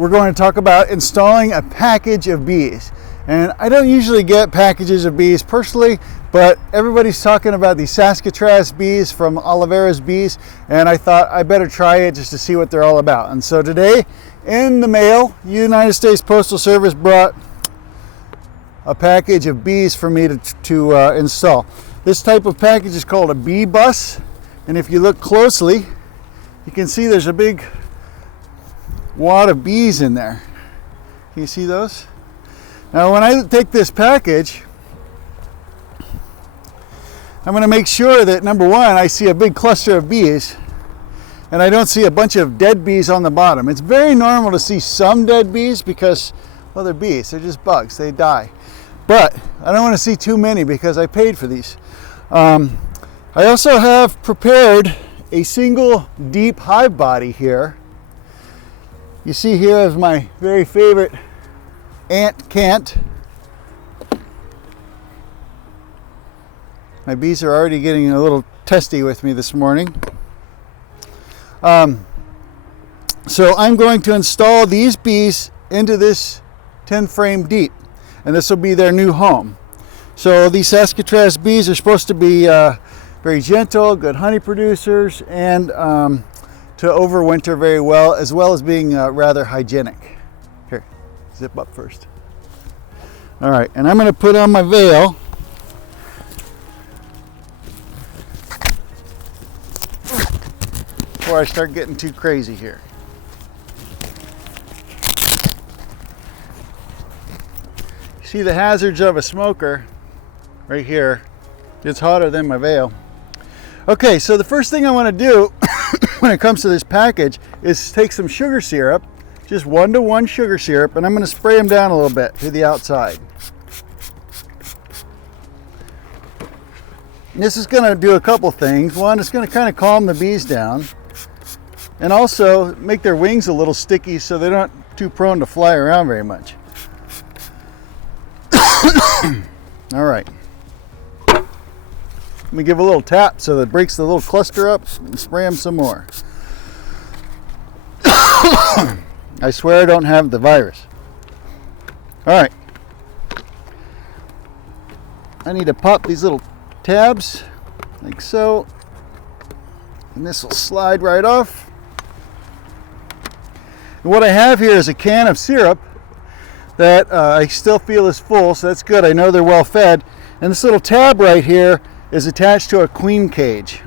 we're going to talk about installing a package of bees. And I don't usually get packages of bees personally, but everybody's talking about these Saskatraz bees from Oliveira's Bees, and I thought I better try it just to see what they're all about. And so today in the mail, United States Postal Service brought a package of bees for me to install. This type of package is called a bee bus, and if you look closely, you can see there's a big wad of bees in there. Can you see those? Now when I take this package, I'm going to make sure that number one, I see a big cluster of bees and I don't see a bunch of dead bees on the bottom. It's very normal to see some dead bees because, well, they're bees, they're just bugs, they die. But I don't want to see too many because I paid for these. I also have prepared a single deep hive body here. You see here is my very favorite ant cant. My bees are already getting a little testy with me this morning. So I'm going to install these bees into this 10 frame deep, and this will be their new home. So these Saskatraz bees are supposed to be very gentle, good honey producers, and to overwinter very well as being rather hygienic. Here, zip up first. All right, and I'm going to put on my veil. Before I start getting too crazy here. See the hazards of a smoker right here. It's hotter than my veil. Okay, so the first thing I want to do when it comes to this package is take some sugar syrup, just 1-to-1 sugar syrup, and I'm going to spray them down a little bit to the outside. And this is going to do a couple things. One, it's going to kind of calm the bees down and also make their wings a little sticky so they're not too prone to fly around very much. All right. Let me give a little tap so that it breaks the little cluster up and spray them some more. I swear I don't have the virus. All right. I need to pop these little tabs like so, and this will slide right off. And what I have here is a can of syrup that I still feel is full, so that's good. I know they're well fed. And this little tab right here is attached to a queen cage.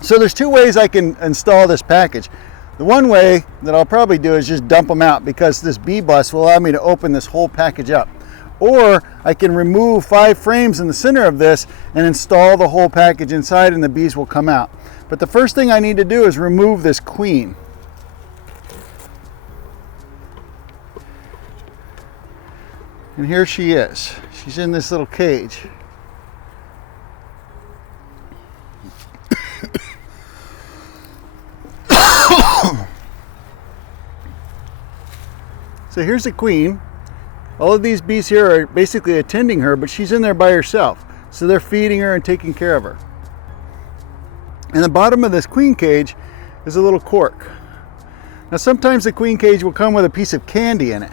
So there's two ways I can install this package. The one way that I'll probably do is just dump them out because this bee bus will allow me to open this whole package up. Or I can remove 5 frames in the center of this and install the whole package inside and the bees will come out. But the first thing I need to do is remove this queen. And here she is. She's in this little cage. So here's the queen. All of these bees here are basically attending her, but she's in there by herself. So they're feeding her and taking care of her. And the bottom of this queen cage is a little cork. Now sometimes the queen cage will come with a piece of candy in it.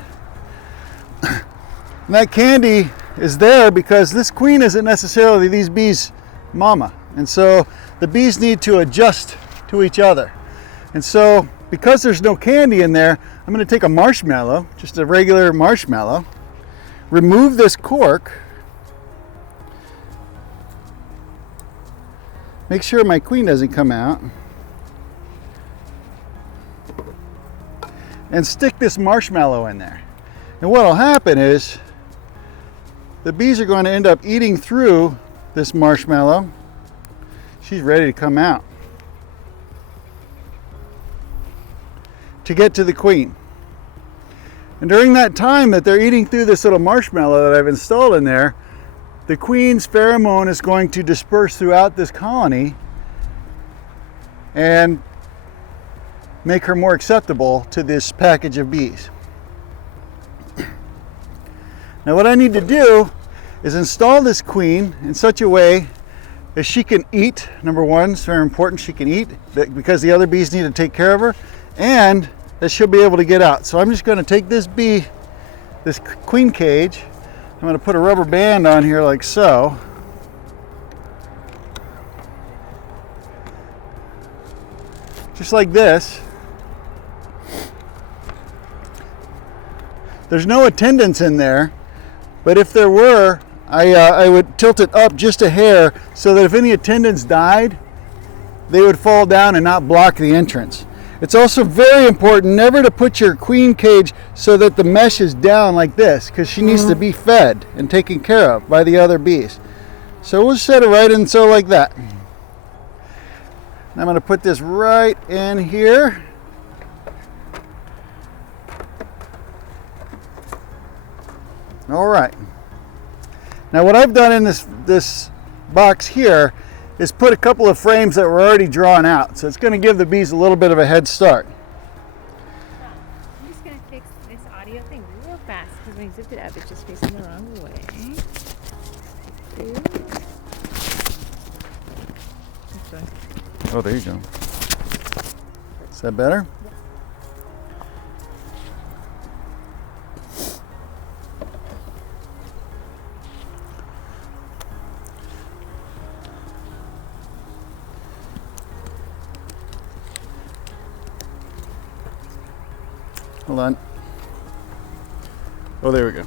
And that candy is there because this queen isn't necessarily these bees' mama. And so the bees need to adjust to each other. And so because there's no candy in there, I'm going to take a marshmallow, just a regular marshmallow, remove this cork, make sure my queen doesn't come out, and stick this marshmallow in there. And what will happen is the bees are going to end up eating through this marshmallow. She's ready to come out to get to the queen. And during that time that they're eating through this little marshmallow that I've installed in there, the queen's pheromone is going to disperse throughout this colony and make her more acceptable to this package of bees. Now what I need to do is install this queen in such a way is she can eat. Number one, it's very important she can eat because the other bees need to take care of her, and that she'll be able to get out. So I'm just going to take this bee, this queen cage, I'm going to put a rubber band on here like so. Just like this. There's no attendants in there, but if there were, I would tilt it up just a hair so that if any attendants died, they would fall down and not block the entrance. It's also very important never to put your queen cage so that the mesh is down like this, because she needs to be fed and taken care of by the other bees. So we'll set it right in so like that. I'm going to put this right in here. All right. Now what I've done in this box here is put a couple of frames that were already drawn out. So it's going to give the bees a little bit of a head start. I'm just going to fix this audio thing real fast because when I zipped it up, it's just facing the wrong way. Oh, there you go. Is that better? Hold on. Oh, there we go.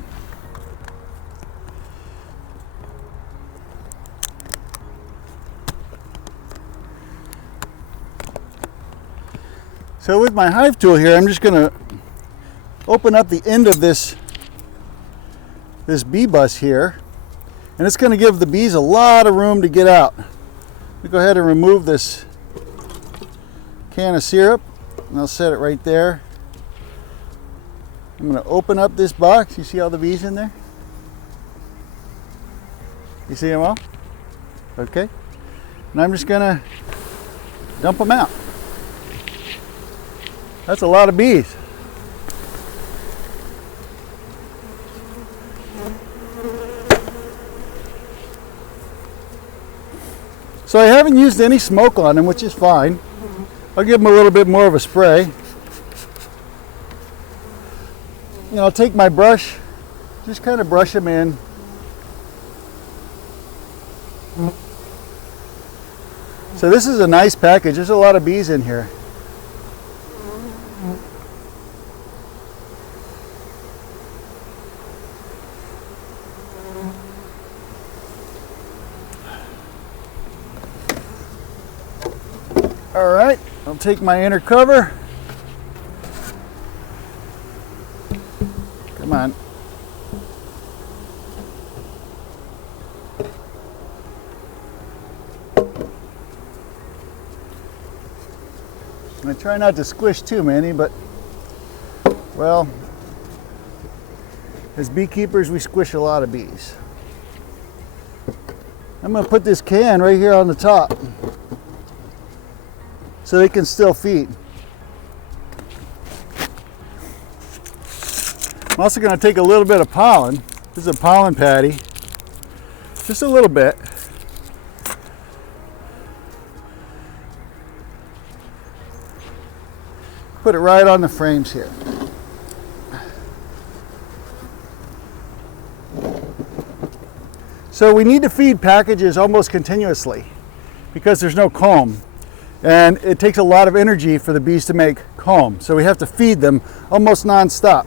So with my hive tool here, I'm just going to open up the end of this bee bus here, and it's going to give the bees a lot of room to get out. Let me go ahead and remove this can of syrup, and I'll set it right there. I'm going to open up this box. You see all the bees in there? You see them all? Okay. And I'm just going to dump them out. That's a lot of bees. So I haven't used any smoke on them, which is fine. I'll give them a little bit more of a spray. And I'll take my brush, just kind of brush them in. So this is a nice package. There's a lot of bees in here. All right, I'll take my inner cover. Come on. I try not to squish too many, but, well, as beekeepers, we squish a lot of bees. I'm going to put this can right here on the top so they can still feed. I'm also going to take a little bit of pollen. This is a pollen patty. Just a little bit. Put it right on the frames here. So we need to feed packages almost continuously because there's no comb. And it takes a lot of energy for the bees to make comb. So we have to feed them almost non-stop.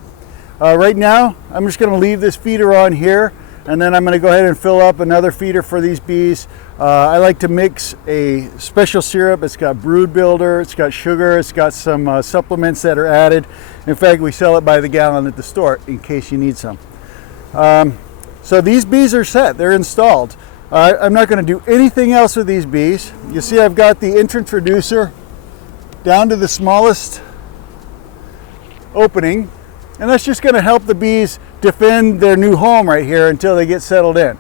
Right now, I'm just going to leave this feeder on here, and then I'm going to go ahead and fill up another feeder for these bees. I like to mix a special syrup. It's got brood builder, it's got sugar, it's got some supplements that are added. In fact, we sell it by the gallon at the store in case you need some. So these bees are set, they're installed. I'm not going to do anything else with these bees. You see I've got the entrance reducer down to the smallest opening, and that's just going to help the bees defend their new home right here until they get settled in.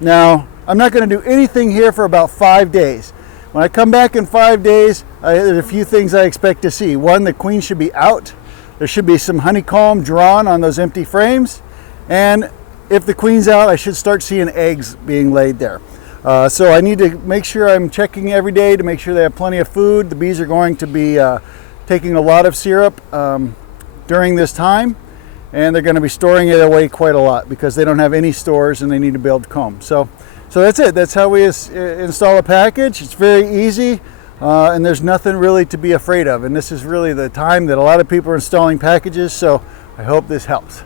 Now, I'm not going to do anything here for about 5 days. When I come back in 5 days, there's a few things I expect to see. One, the queen should be out. There should be some honeycomb drawn on those empty frames, and if the queen's out, I should start seeing eggs being laid there. So I need to make sure I'm checking every day to make sure they have plenty of food. The bees are going to be taking a lot of syrup during this time, and they're going to be storing it away quite a lot because they don't have any stores and they need to build comb. So that's it. That's how we install a package. It's very easy, and there's nothing really to be afraid of. And this is really the time that a lot of people are installing packages, so I hope this helps.